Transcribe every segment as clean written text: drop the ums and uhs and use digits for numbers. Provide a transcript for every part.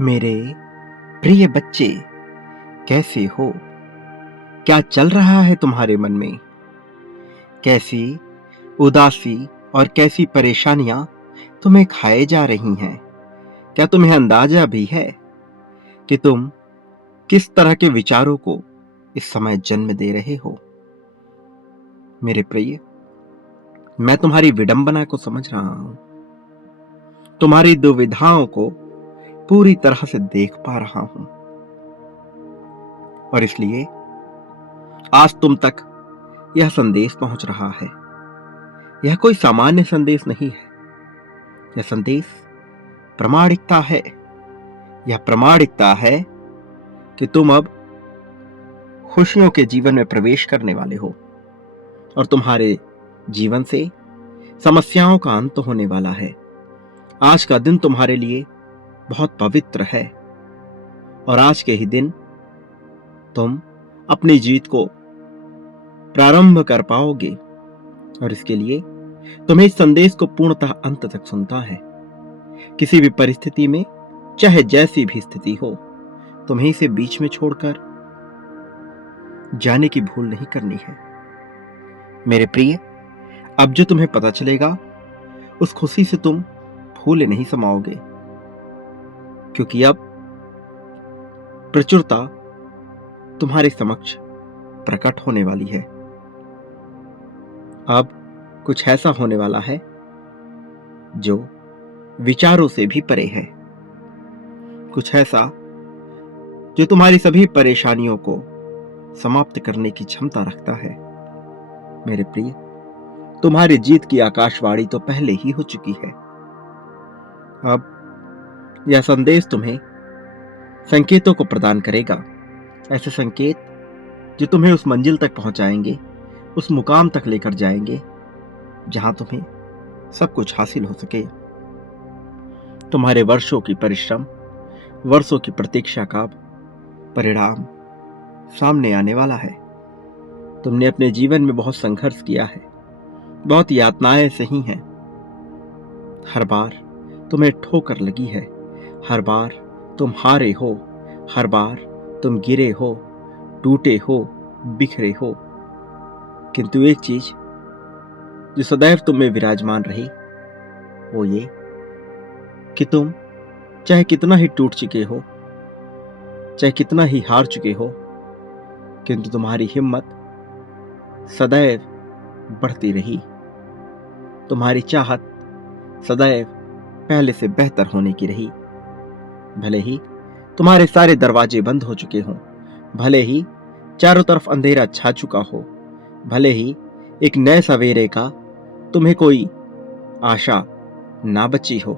मेरे प्रिय बच्चे, कैसे हो? क्या चल रहा है तुम्हारे मन में? कैसी उदासी और कैसी परेशानियां तुम्हें खाए जा रही हैं? क्या तुम्हें अंदाजा भी है कि तुम किस तरह के विचारों को इस समय जन्म दे रहे हो? मेरे प्रिय, मैं तुम्हारी विडंबना को समझ रहा हूं, तुम्हारी दुविधाओं को पूरी तरह से देख पा रहा हूं, और इसलिए आज तुम तक यह संदेश पहुंच रहा है। यह कोई सामान्य संदेश नहीं है, यह संदेश प्रामाणिकता है। यह प्रामाणिकता है कि तुम अब खुशियों के जीवन में प्रवेश करने वाले हो और तुम्हारे जीवन से समस्याओं का अंत होने वाला है। आज का दिन तुम्हारे लिए बहुत पवित्र है और आज के ही दिन तुम अपनी जीत को प्रारंभ कर पाओगे, और इसके लिए तुम्हें इस संदेश को पूर्णतः अंत तक सुनना है। किसी भी परिस्थिति में, चाहे जैसी भी स्थिति हो, तुम्हें इसे बीच में छोड़कर जाने की भूल नहीं करनी है। मेरे प्रिय, अब जो तुम्हें पता चलेगा उस खुशी से तुम फूले नहीं समाओगे, क्योंकि अब प्रचुरता तुम्हारे समक्ष प्रकट होने वाली है। अब कुछ ऐसा होने वाला है जो विचारों से भी परे है, कुछ ऐसा जो तुम्हारी सभी परेशानियों को समाप्त करने की क्षमता रखता है। मेरे प्रिय, तुम्हारी जीत की आकाशवाणी तो पहले ही हो चुकी है। अब यह संदेश तुम्हें संकेतों को प्रदान करेगा, ऐसे संकेत जो तुम्हें उस मंजिल तक पहुंचाएंगे, उस मुकाम तक लेकर जाएंगे जहां तुम्हें सब कुछ हासिल हो सके। तुम्हारे वर्षों की परिश्रम, वर्षों की प्रतीक्षा का परिणाम सामने आने वाला है। तुमने अपने जीवन में बहुत संघर्ष किया है, बहुत यातनाएं सही हैं। हर बार तुम्हें ठोकर लगी है, हर बार तुम हारे हो, हर बार तुम गिरे हो, टूटे हो, बिखरे हो। किंतु एक चीज जो सदैव तुम में विराजमान रही, वो ये कि तुम चाहे कितना ही टूट चुके हो, चाहे कितना ही हार चुके हो, किंतु तुम्हारी हिम्मत सदैव बढ़ती रही। तुम्हारी चाहत सदैव पहले से बेहतर होने की रही। भले ही तुम्हारे सारे दरवाजे बंद हो चुके हों, भले ही चारों तरफ अंधेरा छा चुका हो, भले ही एक नए सवेरे का तुम्हें कोई आशा ना बची हो,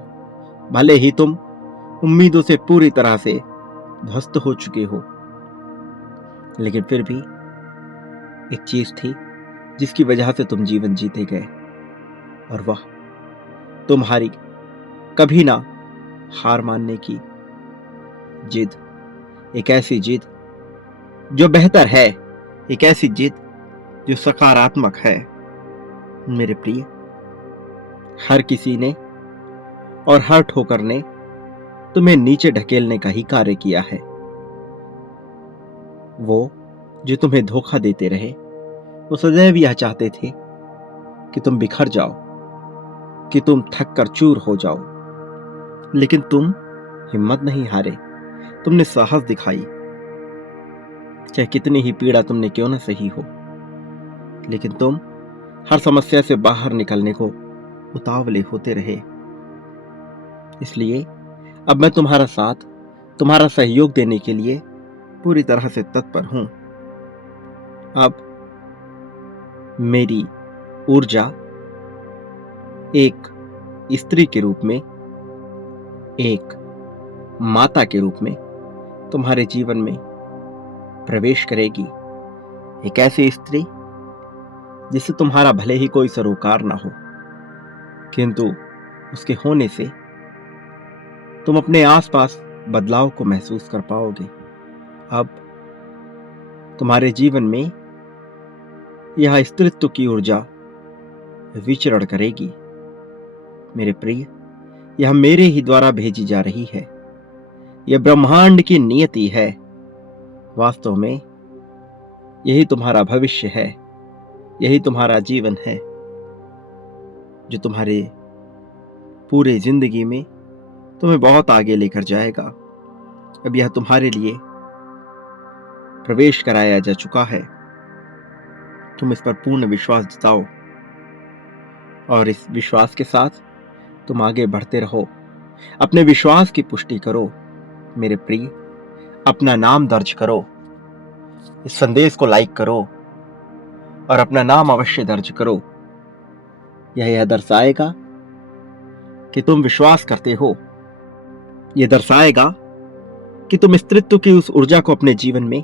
भले ही तुम उम्मीदों से पूरी तरह से ध्वस्त हो चुके हो, लेकिन फिर भी एक चीज थी जिसकी वजह से तुम जीवन जीते गए, और वह तुम्हारी कभी ना हार मानने की जिद। एक ऐसी जिद जो बेहतर है, एक ऐसी जिद जो सकारात्मक है। मेरे प्रिय, हर किसी ने और हर ठोकर ने तुम्हें नीचे ढकेलने का ही कार्य किया है। वो जो तुम्हें धोखा देते रहे, वो सदैव यह चाहते थे कि तुम बिखर जाओ, कि तुम थक कर चूर हो जाओ, लेकिन तुम हिम्मत नहीं हारे, तुमने साहस दिखाई। चाहे कितनी ही पीड़ा तुमने क्यों न सही हो, लेकिन तुम हर समस्या से बाहर निकलने को उतावले होते रहे। इसलिए अब मैं तुम्हारा साथ, तुम्हारा सहयोग देने के लिए पूरी तरह से तत्पर हूं। अब मेरी ऊर्जा एक स्त्री के रूप में, एक माता के रूप में तुम्हारे जीवन में प्रवेश करेगी। एक ऐसी स्त्री जिससे तुम्हारा भले ही कोई सरोकार ना हो, किंतु उसके होने से तुम अपने आसपास बदलाव को महसूस कर पाओगे। अब तुम्हारे जीवन में यह स्त्रीत्व की ऊर्जा विचरण करेगी। मेरे प्रिय, यह मेरे ही द्वारा भेजी जा रही है। यह ब्रह्मांड की नियति है। वास्तव में यही तुम्हारा भविष्य है, यही तुम्हारा जीवन है, जो तुम्हारे पूरे जिंदगी में तुम्हें बहुत आगे लेकर जाएगा। अब यह तुम्हारे लिए प्रवेश कराया जा चुका है। तुम इस पर पूर्ण विश्वास जताओ और इस विश्वास के साथ तुम आगे बढ़ते रहो। अपने विश्वास की पुष्टि करो मेरे प्रिय। अपना नाम दर्ज करो, इस संदेश को लाइक करो और अपना नाम अवश्य दर्ज करो। यह दर्शाएगा कि तुम विश्वास करते हो। यह दर्शाएगा कि तुम स्त्रीत्व की उस ऊर्जा को अपने जीवन में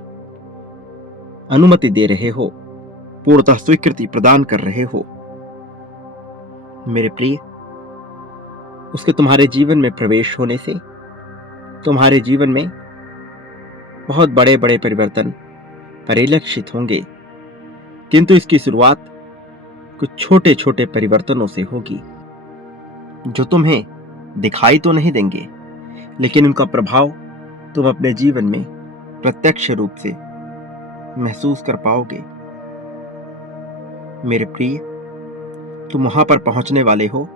अनुमति दे रहे हो, पूर्णतः स्वीकृति प्रदान कर रहे हो। मेरे प्रिय, उसके तुम्हारे जीवन में प्रवेश होने से तुम्हारे जीवन में बहुत बड़े बड़े परिवर्तन परिलक्षित होंगे, किंतु इसकी शुरुआत कुछ छोटे छोटे परिवर्तनों से होगी, जो तुम्हें दिखाई तो नहीं देंगे, लेकिन उनका प्रभाव तुम अपने जीवन में प्रत्यक्ष रूप से महसूस कर पाओगे। मेरे प्रिय, तुम वहां पर पहुंचने वाले हो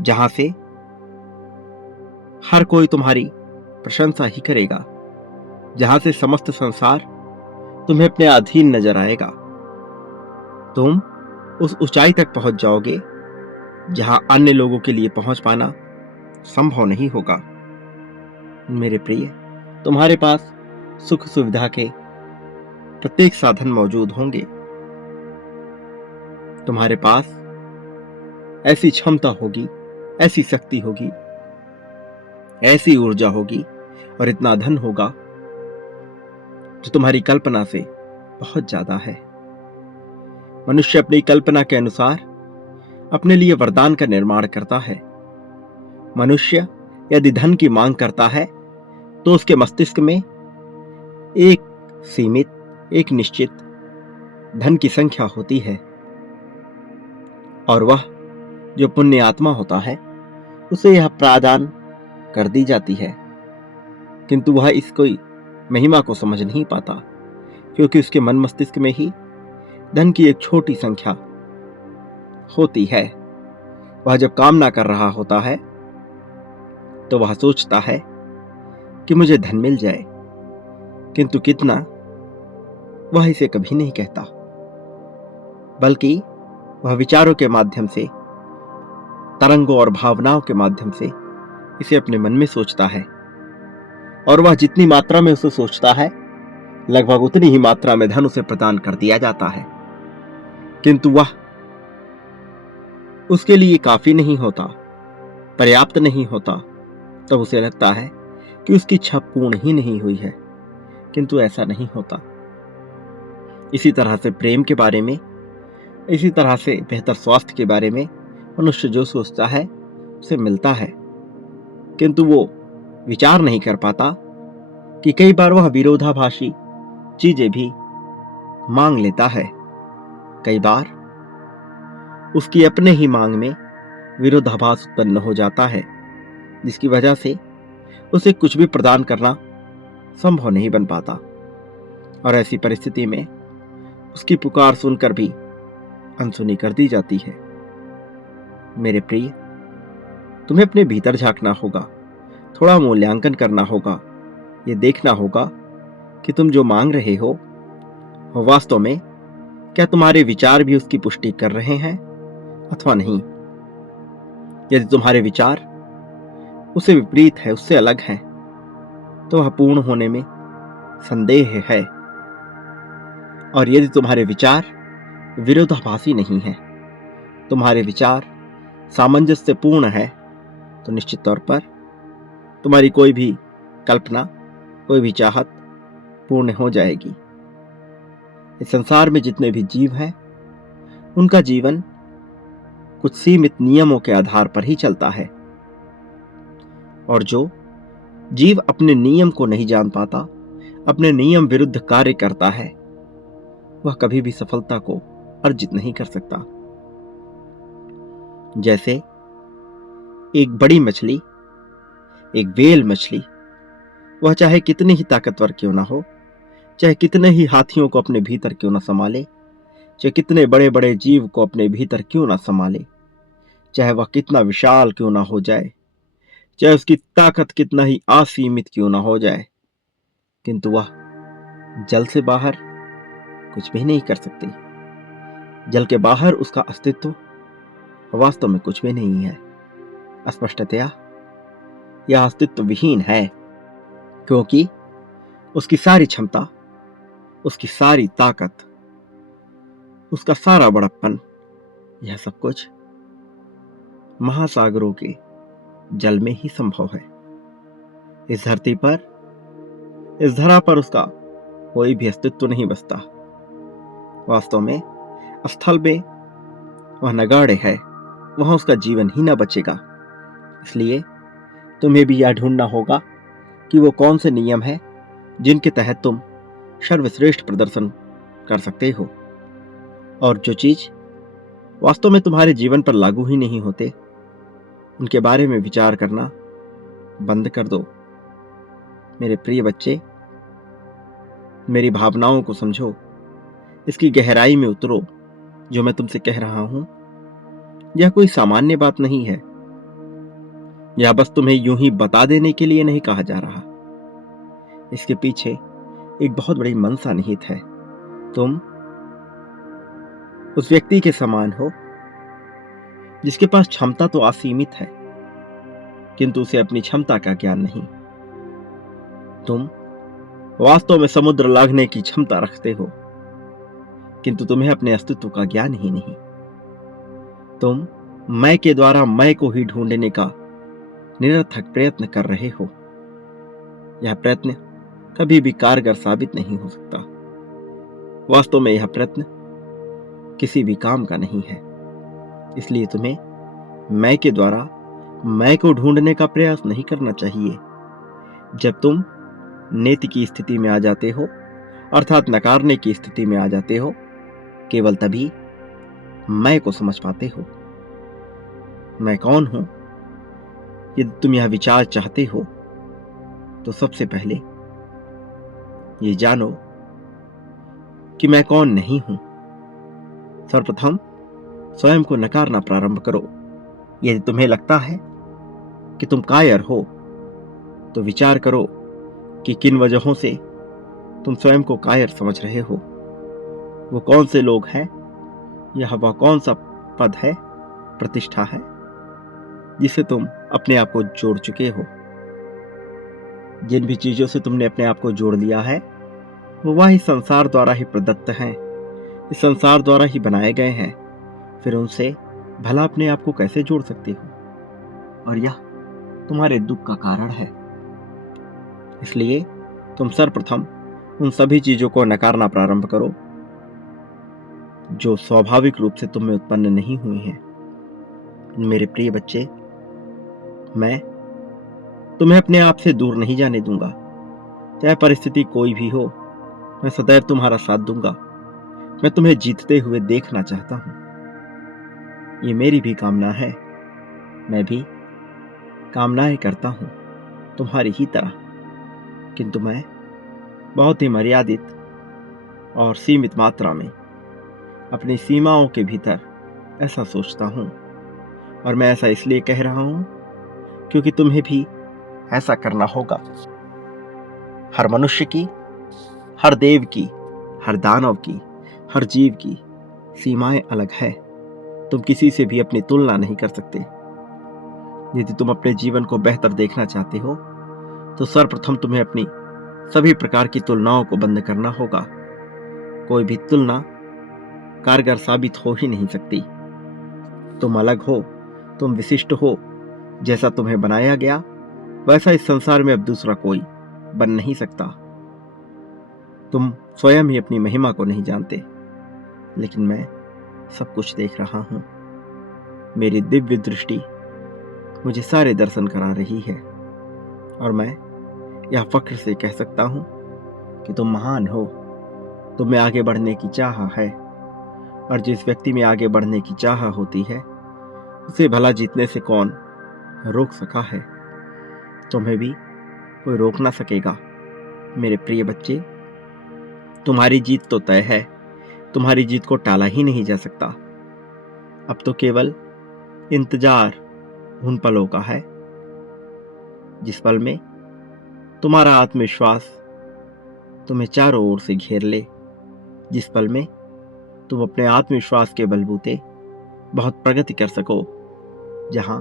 जहां से हर कोई तुम्हारी प्रशंसा ही करेगा, जहां से समस्त संसार तुम्हें अपने अधीन नजर आएगा। तुम उस ऊंचाई तक पहुंच जाओगे जहां अन्य लोगों के लिए पहुंच पाना संभव नहीं होगा। मेरे प्रिय, तुम्हारे पास सुख सुविधा के प्रत्येक साधन मौजूद होंगे। तुम्हारे पास ऐसी क्षमता होगी, ऐसी शक्ति होगी, ऐसी ऊर्जा होगी और इतना धन होगा जो तुम्हारी कल्पना से बहुत ज्यादा है। मनुष्य अपनी कल्पना के अनुसार अपने लिए वरदान का निर्माण करता है। मनुष्य यदि धन की मांग करता है तो उसके मस्तिष्क में एक सीमित, एक निश्चित धन की संख्या होती है, और वह जो पुण्य आत्मा होता है उसे यह प्रादान कर दी जाती है, किंतु वह इसको महिमा को समझ नहीं पाता, क्योंकि उसके मन मस्तिष्क में ही धन की एक छोटी संख्या होती है। वह जब कामना कर रहा होता है तो वह सोचता है कि मुझे धन मिल जाए, किंतु कितना वह इसे कभी नहीं कहता, बल्कि वह विचारों के माध्यम से, तरंगों और भावनाओं के माध्यम से इसे अपने मन में सोचता है, और वह जितनी मात्रा में उसे सोचता है लगभग उतनी ही मात्रा में धन उसे प्रदान कर दिया जाता है, किंतु वह उसके लिए काफी नहीं होता, पर्याप्त नहीं होता। तब उसे लगता है कि उसकी इच्छा पूर्ण ही नहीं हुई है, किंतु ऐसा नहीं होता। इसी तरह से प्रेम के बारे में, इसी तरह से बेहतर स्वास्थ्य के बारे में मनुष्य जो सोचता है उसे मिलता है, किंतु वो विचार नहीं कर पाता कि कई बार वह विरोधाभासी चीजें भी मांग लेता है। कई बार उसकी अपने ही मांग में विरोधाभास उत्पन्न हो जाता है, जिसकी वजह से उसे कुछ भी प्रदान करना संभव नहीं बन पाता, और ऐसी परिस्थिति में उसकी पुकार सुनकर भी अनसुनी कर दी जाती है। मेरे प्रिय, तुम्हें अपने भीतर झांकना होगा, थोड़ा मूल्यांकन करना होगा, ये देखना होगा कि तुम जो मांग रहे हो वो वास्तव में क्या तुम्हारे विचार भी उसकी पुष्टि कर रहे हैं अथवा नहीं। यदि तुम्हारे विचार उससे विपरीत है, उससे अलग है, तो वह पूर्ण होने में संदेह है। और यदि तुम्हारे विचार विरोधाभासी नहीं है, तुम्हारे विचार सामंजस्य पूर्ण है, तो निश्चित तौर पर तुम्हारी कोई भी कल्पना, कोई भी चाहत पूर्ण हो जाएगी। इस संसार में जितने भी जीव हैं उनका जीवन कुछ सीमित नियमों के आधार पर ही चलता है, और जो जीव अपने नियम को नहीं जान पाता, अपने नियम विरुद्ध कार्य करता है, वह कभी भी सफलता को अर्जित नहीं कर सकता। जैसे एक बड़ी मछली, एक व्हेल मछली वह चाहे कितनी ही ताकतवर क्यों ना हो, चाहे कितने ही हाथियों को अपने भीतर क्यों ना संभाले, चाहे कितने बड़े बड़े जीव को अपने भीतर क्यों ना संभाले, चाहे वह कितना विशाल क्यों ना हो जाए, चाहे उसकी ताकत कितना ही असीमित क्यों ना हो जाए, किंतु वह जल से बाहर कुछ भी नहीं कर सकती। जल के बाहर उसका अस्तित्व वास्तव में कुछ भी नहीं है। स्पष्टतया यह अस्तित्व विहीन है, क्योंकि उसकी सारी क्षमता, उसकी सारी ताकत, उसका सारा बड़प्पन, यह सब कुछ महासागरों के जल में ही संभव है। इस धरती पर, इस धरा पर उसका कोई भी अस्तित्व नहीं बसता। वास्तव में स्थल में वह नगाड़े है, वहां उसका जीवन ही न बचेगा। इसलिए तुम्हें भी यह ढूंढना होगा कि वो कौन से नियम है जिनके तहत तुम सर्वश्रेष्ठ प्रदर्शन कर सकते हो, और जो चीज वास्तव में तुम्हारे जीवन पर लागू ही नहीं होते, उनके बारे में विचार करना बंद कर दो। मेरे प्रिय बच्चे, मेरी भावनाओं को समझो, इसकी गहराई में उतरो। जो मैं तुमसे कह रहा हूं, यह कोई सामान्य बात नहीं है। यह बस तुम्हें यूं ही बता देने के लिए नहीं कहा जा रहा। इसके पीछे एक बहुत बड़ी मंशा निहित है। तुम उस व्यक्ति के समान हो जिसके पास क्षमता तो असीमित है, किंतु उसे अपनी क्षमता का ज्ञान नहीं। तुम वास्तव में समुद्र लांघने की क्षमता रखते हो, किंतु तुम्हें अपने अस्तित्व का ज्ञान ही नहीं। तुम मैं के द्वारा मैं को ही ढूंढने का निरर्थक प्रयत्न कर रहे हो। यह प्रयत्न कभी भी कारगर साबित नहीं हो सकता। वास्तव में यह प्रयत्न किसी भी काम का नहीं है। इसलिए तुम्हें मैं के द्वारा मैं को ढूंढने का प्रयास नहीं करना चाहिए। जब तुम नेति की स्थिति में आ जाते हो, अर्थात नकारने की स्थिति में आ जाते हो, केवल तभी मैं को समझ पाते हो। मैं कौन हूं? यदि तुम यह विचार चाहते हो तो सबसे पहले ये जानो कि मैं कौन नहीं हूं। सर्वप्रथम स्वयं को नकारना प्रारंभ करो। यदि तुम्हें लगता है कि तुम कायर हो, तो विचार करो कि किन वजहों से तुम स्वयं को कायर समझ रहे हो। वो कौन से लोग हैं, यह वह कौन सा पद है, प्रतिष्ठा है, जिससे तुम अपने आप को जोड़ चुके हो। जिन भी चीजों से तुमने अपने आप को जोड़ लिया है, वो वह इस संसार द्वारा ही प्रदत्त हैं, इस संसार द्वारा ही बनाए गए हैं। फिर उनसे भला अपने आप को कैसे जोड़ सकते हो? और यह तुम्हारे दुख का कारण है। इसलिए तुम सर्वप्रथम उन सभी चीजों को नकारना प्रारंभ करो जो स्वाभाविक रूप से तुम में उत्पन्न नहीं हुई हैं। मेरे प्रिय बच्चे, मैं तुम्हें अपने आप से दूर नहीं जाने दूंगा। चाहे परिस्थिति कोई भी हो, मैं सदैव तुम्हारा साथ दूंगा। मैं तुम्हें जीतते हुए देखना चाहता हूं। ये मेरी भी कामना है। मैं भी कामनाएं करता हूं तुम्हारी ही तरह, किंतु मैं बहुत ही मर्यादित और सीमित मात्रा में अपनी सीमाओं के भीतर ऐसा सोचता हूं। और मैं ऐसा इसलिए कह रहा हूं क्योंकि तुम्हें भी ऐसा करना होगा। हर मनुष्य की, हर देव की, हर दानव की, हर जीव की सीमाएं अलग है। तुम किसी से भी अपनी तुलना नहीं कर सकते। यदि तुम अपने जीवन को बेहतर देखना चाहते हो, तो सर्वप्रथम तुम्हें अपनी सभी प्रकार की तुलनाओं को बंद करना होगा। कोई भी तुलना कारगर साबित हो ही नहीं सकती। तुम अलग हो, तुम विशिष्ट हो। जैसा तुम्हें बनाया गया, वैसा इस संसार में अब दूसरा कोई बन नहीं सकता। तुम स्वयं ही अपनी महिमा को नहीं जानते, लेकिन मैं सब कुछ देख रहा हूं। मेरी दिव्य दृष्टि मुझे सारे दर्शन करा रही है, और मैं यह फक्र से कह सकता हूं कि तुम महान हो। तुम में आगे बढ़ने की चाह है, और जिस व्यक्ति में आगे बढ़ने की चाह होती है, उसे भला जीतने से कौन रोक सका है? तुम्हें भी कोई रोक ना सकेगा। मेरे प्रिय बच्चे, तुम्हारी जीत तो तय है, तुम्हारी जीत को टाला ही नहीं जा सकता। अब तो केवल इंतजार उन पलों का है जिस पल में तुम्हारा आत्मविश्वास तुम्हें चारों ओर से घेर ले, जिस पल में तुम अपने आत्मविश्वास के बलबूते बहुत प्रगति कर सको, जहां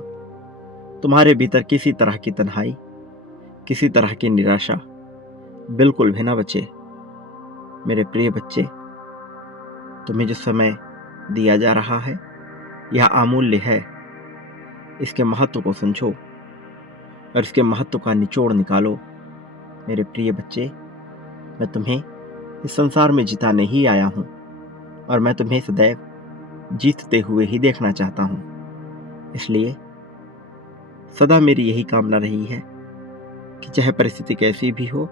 तुम्हारे भीतर किसी तरह की तन्हाई, किसी तरह की निराशा बिल्कुल भी ना बचे। मेरे प्रिय बच्चे, तुम्हें जो समय दिया जा रहा है यह अमूल्य है। इसके महत्व को समझो और इसके महत्व का निचोड़ निकालो। मेरे प्रिय बच्चे, मैं तुम्हें इस संसार में जिताने ही आया हूं और मैं तुम्हें सदैव जीतते हुए ही देखना चाहता हूं। इसलिए सदा मेरी यही कामना रही है कि चाहे परिस्थिति कैसी भी हो,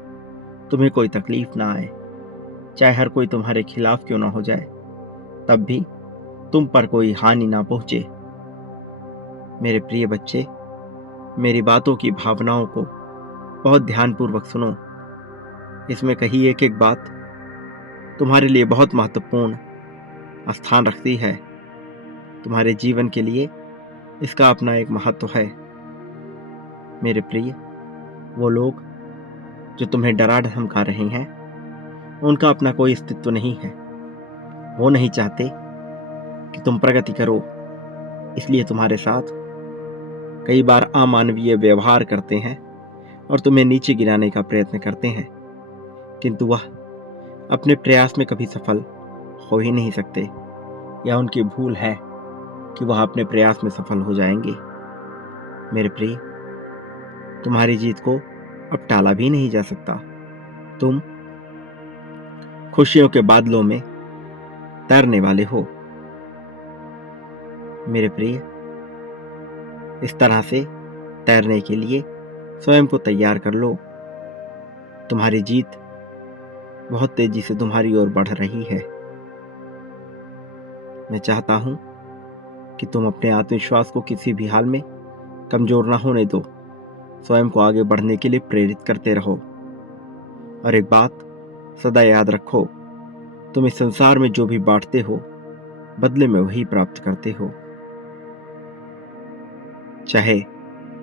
तुम्हें कोई तकलीफ ना आए, चाहे हर कोई तुम्हारे खिलाफ क्यों ना हो जाए, तब भी तुम पर कोई हानि ना पहुंचे। मेरे प्रिय बच्चे, मेरी बातों की भावनाओं को बहुत ध्यानपूर्वक सुनो। इसमें कही एक एक बात तुम्हारे लिए बहुत महत्वपूर्ण स्थान रखती है। तुम्हारे जीवन के लिए इसका अपना एक महत्व है। मेरे प्रिय, वो लोग जो तुम्हें डरा धमका रहे हैं, उनका अपना कोई अस्तित्व नहीं है। वो नहीं चाहते कि तुम प्रगति करो, इसलिए तुम्हारे साथ कई बार अमानवीय व्यवहार करते हैं और तुम्हें नीचे गिराने का प्रयत्न करते हैं, किंतु वह अपने प्रयास में कभी सफल हो ही नहीं सकते। या उनकी भूल है कि वह अपने प्रयास में सफल हो जाएंगे। मेरे प्रिय, तुम्हारी जीत को अब टाला भी नहीं जा सकता। तुम खुशियों के बादलों में तैरने वाले हो। मेरे प्रिय, इस तरह से तैरने के लिए स्वयं को तैयार कर लो। तुम्हारी जीत बहुत तेजी से तुम्हारी ओर बढ़ रही है। मैं चाहता हूं कि तुम अपने आत्मविश्वास को किसी भी हाल में कमजोर ना होने दो। स्वयं को आगे बढ़ने के लिए प्रेरित करते रहो। और एक बात सदा याद रखो, तुम इस संसार में जो भी बांटते हो, बदले में वही प्राप्त करते हो। चाहे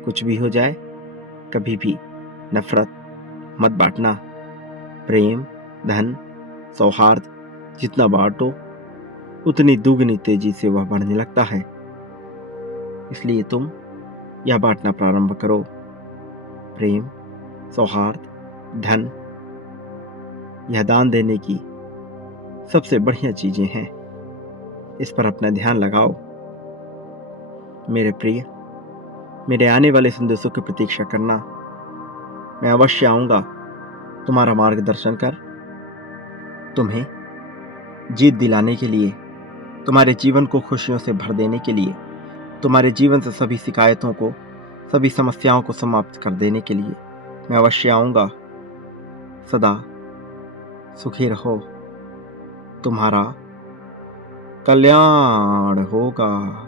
कुछ भी हो जाए, कभी भी नफरत मत बांटना। प्रेम, धन, सौहार्द जितना बांटो, उतनी दुगनी तेजी से वह बढ़ने लगता है। इसलिए तुम यह बांटना प्रारंभ करो। प्रेम, सौहार्द, धन, यह दान देने की सबसे बढ़िया चीजें हैं। इस पर अपना ध्यान लगाओ। मेरे प्रिय, मेरे आने वाले संदेशों की प्रतीक्षा करना। मैं अवश्य आऊंगा तुम्हारा मार्गदर्शन कर, तुम्हें जीत दिलाने के लिए, तुम्हारे जीवन को खुशियों से भर देने के लिए, तुम्हारे जीवन से सभी शिकायतों को, सभी समस्याओं को समाप्त कर देने के लिए मैं अवश्य आऊंगा। सदा सुखी रहो, तुम्हारा कल्याण होगा।